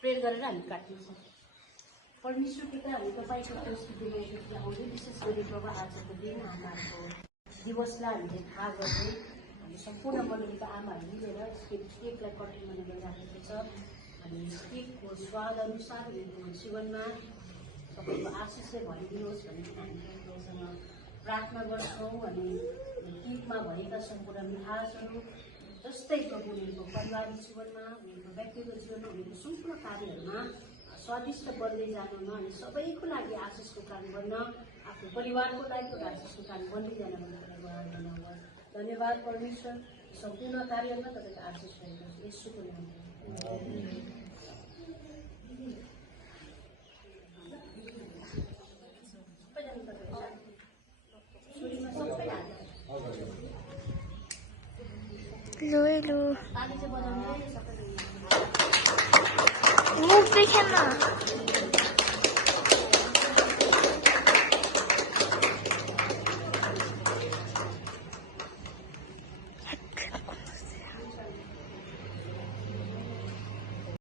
Prayer गरेर हामी काट्नेछौँ। परमेश्वर पिता, हामी तपाईँको स्तुति आउँदै विशेष गरी प्रभु आजको दिन आमाको दिवसलाई हामीले थाहा गर्दै हामी सम्पूर्ण मण्डलीका आमाहरू मिलेर केकलाई कटिङ गरिराखेको छ। अनि केकको स्वाद अनुसार उनीहरूको जीवनमा तपाईँको आशिषले भरिदिनुहोस् भनेर हामी प्रार्थना गर्छौँ। अनि केकमा भएका सम्पूर्ण मिठासहरू जस्तै प्रभु उनीहरूको पारिवारिक जीवनमा, उनीहरूको व्यक्तिगत जीवनमा, उनीहरूको सम्पूर्ण कार्यहरूमा स्वादिष्ट बन्दै जानमा अनि सबैको लागि आशिषको कारण बन्न, आफ्नो परिवारको लागि एउटा आशिषको कारण बन्दै जानमा तपाईँलाई धन्यवाद परमेश्वर। सम्पूर्ण कार्यमा तपाईँको आशिष रहेको छ यसोको नाममा। Move the camera.